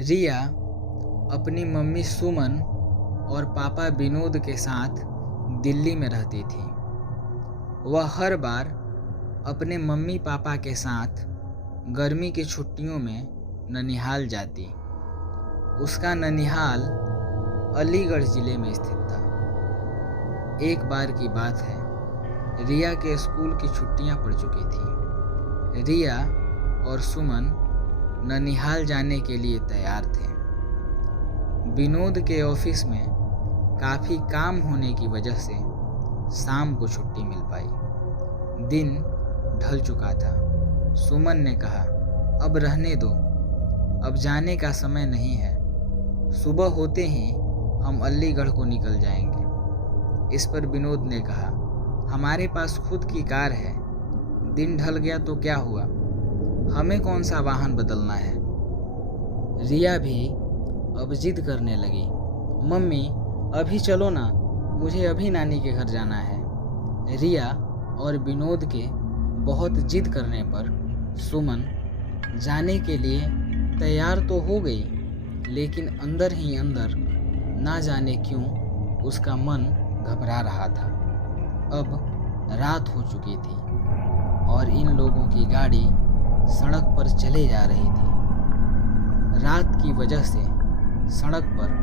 रिया अपनी मम्मी सुमन और पापा विनोद के साथ दिल्ली में रहती थी। वह हर बार अपने मम्मी पापा के साथ गर्मी की छुट्टियों में ननिहाल जाती। उसका ननिहाल अलीगढ़ ज़िले में स्थित था। एक बार की बात है, रिया के स्कूल की छुट्टियां पड़ चुकी थी। रिया और सुमन ननिहाल जाने के लिए तैयार थे। विनोद के ऑफिस में काफ़ी काम होने की वजह से शाम को छुट्टी मिल पाई। दिन ढल चुका था। सुमन ने कहा, अब रहने दो, अब जाने का समय नहीं है। सुबह होते ही हम अलीगढ़ को निकल जाएंगे। इस पर विनोद ने कहा, हमारे पास खुद की कार है। दिन ढल गया तो क्या हुआ, हमें कौन सा वाहन बदलना है। रिया भी अब जिद करने लगी, मम्मी अभी चलो ना, मुझे अभी नानी के घर जाना है। रिया और विनोद के बहुत जिद करने पर सुमन जाने के लिए तैयार तो हो गई, लेकिन अंदर ही अंदर ना जाने क्यों उसका मन घबरा रहा था। अब रात हो चुकी थी और इन लोगों की गाड़ी सड़क पर चले जा रही थी। रात की वजह से सड़क पर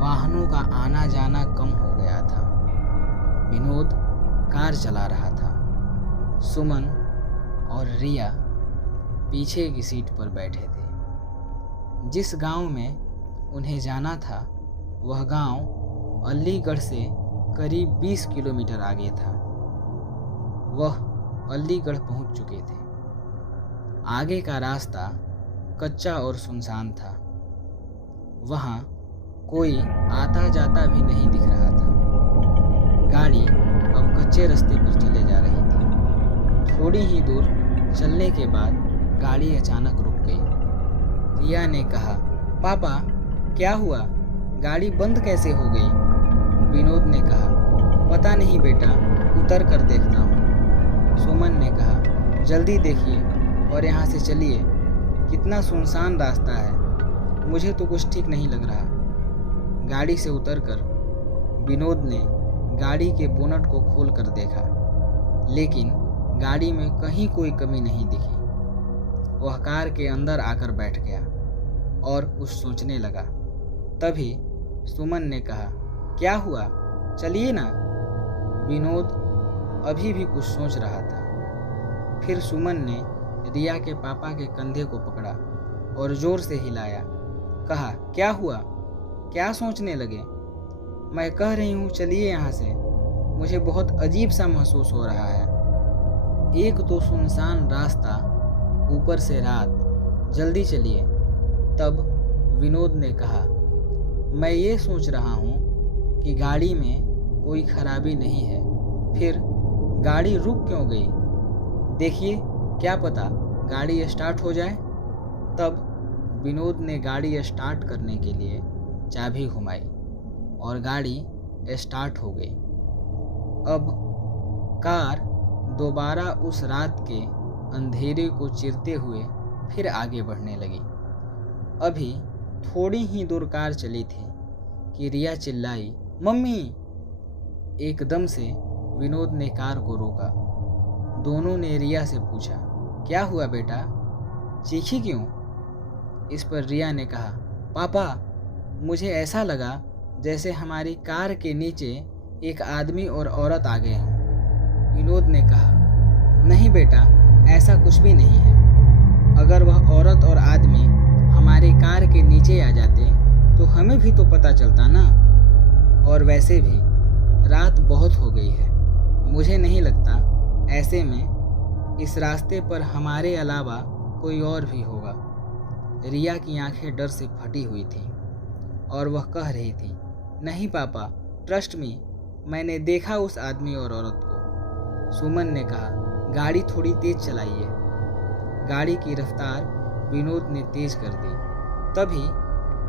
वाहनों का आना जाना कम हो गया था। विनोद कार चला रहा था। सुमन और रिया पीछे की सीट पर बैठे थे। जिस गांव में उन्हें जाना था वह गांव अलीगढ़ से करीब 20 किलोमीटर आगे था। वह अलीगढ़ पहुंच चुके थे। आगे का रास्ता कच्चा और सुनसान था। वहां कोई आता जाता भी नहीं दिख रहा था। गाड़ी अब कच्चे रास्ते पर चले जा रही थी। थोड़ी ही दूर चलने के बाद गाड़ी अचानक रुक गई। रिया ने कहा, पापा क्या हुआ, गाड़ी बंद कैसे हो गई। विनोद ने कहा, पता नहीं बेटा, उतर कर देखता हूँ। सुमन ने कहा, जल्दी देखिए और यहाँ से चलिए, कितना सुनसान रास्ता है, मुझे तो कुछ ठीक नहीं लग रहा। गाड़ी से उतरकर विनोद ने गाड़ी के बोनट को खोल कर देखा, लेकिन गाड़ी में कहीं कोई कमी नहीं दिखी। वह कार के अंदर आकर बैठ गया और कुछ सोचने लगा। तभी सुमन ने कहा, क्या हुआ, चलिए ना। विनोद अभी भी कुछ सोच रहा था। फिर सुमन ने रिया के पापा के कंधे को पकड़ा और जोर से हिलाया। कहा, क्या हुआ, क्या सोचने लगे। मैं कह रही हूँ चलिए यहाँ से, मुझे बहुत अजीब सा महसूस हो रहा है। एक तो सुनसान रास्ता, ऊपर से रात, जल्दी चलिए। तब विनोद ने कहा, मैं ये सोच रहा हूँ कि गाड़ी में कोई खराबी नहीं है, फिर गाड़ी रुक क्यों गई। देखिए, क्या पता गाड़ी स्टार्ट हो जाए। तब विनोद ने गाड़ी स्टार्ट करने के लिए चाबी घुमाई और गाड़ी स्टार्ट हो गई। अब कार दोबारा उस रात के अंधेरे को चीरते हुए फिर आगे बढ़ने लगी। अभी थोड़ी ही दूर कार चली थी कि रिया चिल्लाई, मम्मी। एकदम से विनोद ने कार को रोका। दोनों ने रिया से पूछा, क्या हुआ बेटा, चीखी क्यों। इस पर रिया ने कहा, पापा मुझे ऐसा लगा जैसे हमारी कार के नीचे एक आदमी और औरत आ गए हैं। विनोद ने कहा, नहीं बेटा, ऐसा कुछ भी नहीं है। अगर वह औरत और आदमी हमारी कार के नीचे आ जाते तो हमें भी तो पता चलता ना। और वैसे भी रात बहुत हो गई है, मुझे नहीं लगता ऐसे में इस रास्ते पर हमारे अलावा कोई और भी होगा। रिया की आंखें डर से फटी हुई थीं और वह कह रही थी, नहीं पापा, ट्रस्ट मी, मैंने देखा उस आदमी और औरत को। सुमन ने कहा, गाड़ी थोड़ी तेज चलाइए। गाड़ी की रफ्तार विनोद ने तेज कर दी। तभी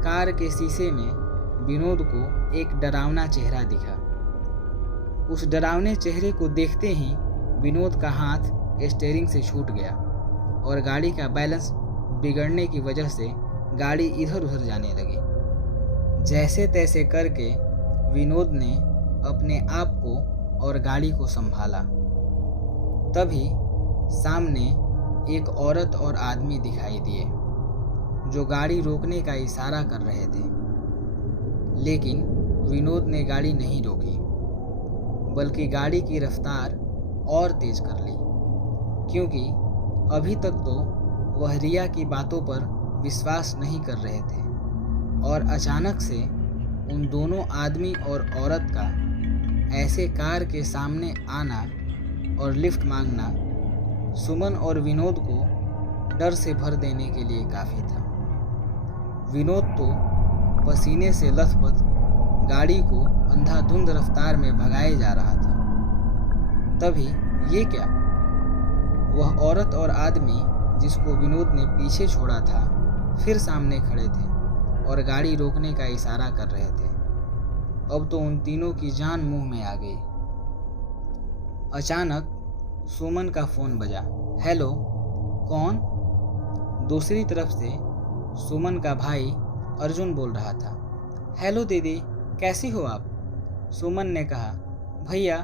कार के शीशे में विनोद को एक डरावना चेहरा दिखा। उस डरावने चेहरे को देखते ही विनोद का हाथ स्टीयरिंग से छूट गया और गाड़ी का बैलेंस बिगड़ने की वजह से गाड़ी इधर उधर जाने लगी। जैसे तैसे करके विनोद ने अपने आप को और गाड़ी को संभाला। तभी सामने एक औरत और आदमी दिखाई दिए जो गाड़ी रोकने का इशारा कर रहे थे, लेकिन विनोद ने गाड़ी नहीं रोकी, बल्कि गाड़ी की रफ्तार और तेज कर ली, क्योंकि अभी तक तो वह रिया की बातों पर विश्वास नहीं कर रहे थे। और अचानक से उन दोनों आदमी और औरत का ऐसे कार के सामने आना और लिफ्ट मांगना सुमन और विनोद को डर से भर देने के लिए काफ़ी था। विनोद तो पसीने से लथपथ गाड़ी को अंधाधुंध रफ्तार में भगाए जा रहा था। तभी ये क्या, वह औरत और आदमी जिसको विनोद ने पीछे छोड़ा था फिर सामने खड़े थे और गाड़ी रोकने का इशारा कर रहे थे। अब तो उन तीनों की जान मुंह में आ गई। अचानक सुमन का फ़ोन बजा। हेलो, कौन? दूसरी तरफ से सुमन का भाई अर्जुन बोल रहा था। हेलो दीदी, कैसी हो आप? सुमन ने कहा, भैया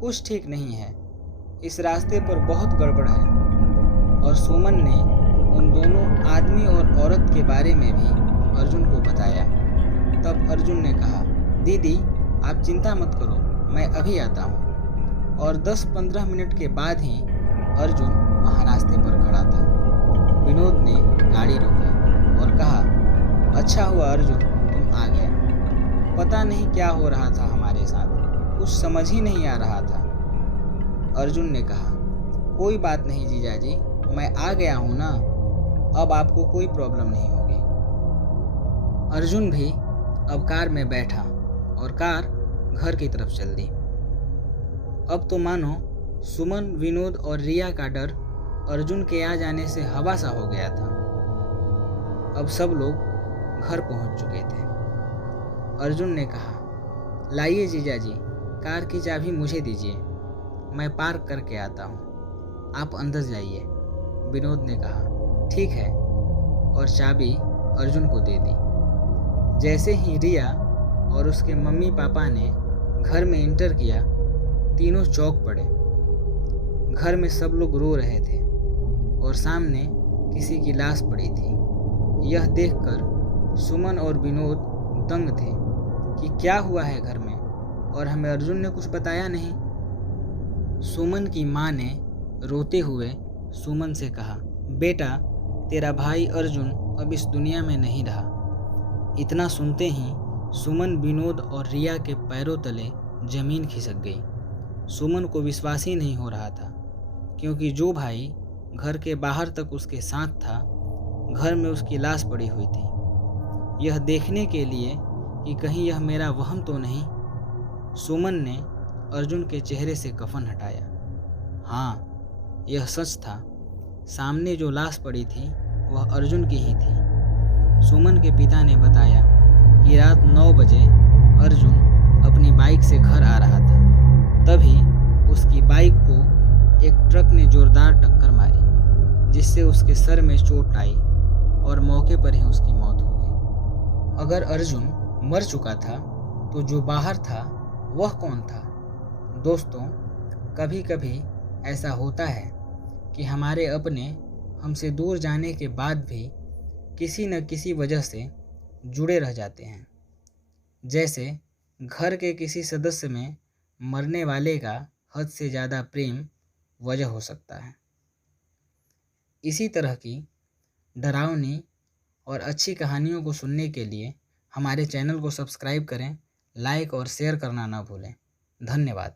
कुछ ठीक नहीं है, इस रास्ते पर बहुत गड़बड़ है। और सुमन ने उन दोनों आदमी और औरत के बारे में भी अर्जुन को बताया। तब अर्जुन ने कहा, दीदी आप चिंता मत करो, मैं अभी आता हूँ। और 10-15 मिनट के बाद ही अर्जुन वहाँ रास्ते पर खड़ा था। विनोद ने गाड़ी रोकी और कहा, अच्छा हुआ अर्जुन तुम आ गए, पता नहीं क्या हो रहा था हमारे साथ, कुछ समझ ही नहीं आ रहा था। अर्जुन ने कहा, कोई बात नहीं जीजाजी, मैं आ गया हूँ ना, अब आपको कोई प्रॉब्लम नहीं होगी। अर्जुन भी अब कार में बैठा और कार घर की तरफ चल दी। अब तो मानो सुमन, विनोद और रिया का डर अर्जुन के आ जाने से हवा सा हो गया था। अब सब लोग घर पहुंच चुके थे। अर्जुन ने कहा, लाइए जीजाजी, कार की चाबी मुझे दीजिए, मैं पार्क करके आता हूँ, आप अंदर जाइए। विनोद ने कहा, ठीक है, और चाबी अर्जुन को दे दी। जैसे ही रिया और उसके मम्मी पापा ने घर में एंटर किया, तीनों चौंक पड़े। घर में सब लोग रो रहे थे और सामने किसी की लाश पड़ी थी। यह देखकर सुमन और विनोद दंग थे कि क्या हुआ है घर में, और हमें अर्जुन ने कुछ बताया नहीं। सुमन की माँ ने रोते हुए सुमन से कहा, बेटा तेरा भाई अर्जुन अब इस दुनिया में नहीं रहा। इतना सुनते ही सुमन, विनोद और रिया के पैरों तले जमीन खिसक गई। सुमन को विश्वास ही नहीं हो रहा था, क्योंकि जो भाई घर के बाहर तक उसके साथ था, घर में उसकी लाश पड़ी हुई थी। यह देखने के लिए कि कहीं यह मेरा वहम तो नहीं, सुमन ने अर्जुन के चेहरे से कफन हटाया। हाँ, यह सच था, सामने जो लाश पड़ी थी वह अर्जुन की ही थी। सुमन के पिता ने बताया कि रात 9 बजे अर्जुन अपनी बाइक से घर आ रहा था। तभी उसकी बाइक को एक ट्रक ने जोरदार टक्कर मारी, जिससे उसके सर में चोट आई और मौके पर ही उसकी मौत हो गई। अगर अर्जुन मर चुका था तो जो बाहर था वह कौन था? दोस्तों, कभी कभी ऐसा होता है कि हमारे अपने हमसे दूर जाने के बाद भी किसी न किसी वजह से जुड़े रह जाते हैं। जैसे घर के किसी सदस्य में मरने वाले का हद से ज़्यादा प्रेम वजह हो सकता है। इसी तरह की डरावनी और अच्छी कहानियों को सुनने के लिए हमारे चैनल को सब्सक्राइब करें, लाइक और शेयर करना ना भूलें। धन्यवाद।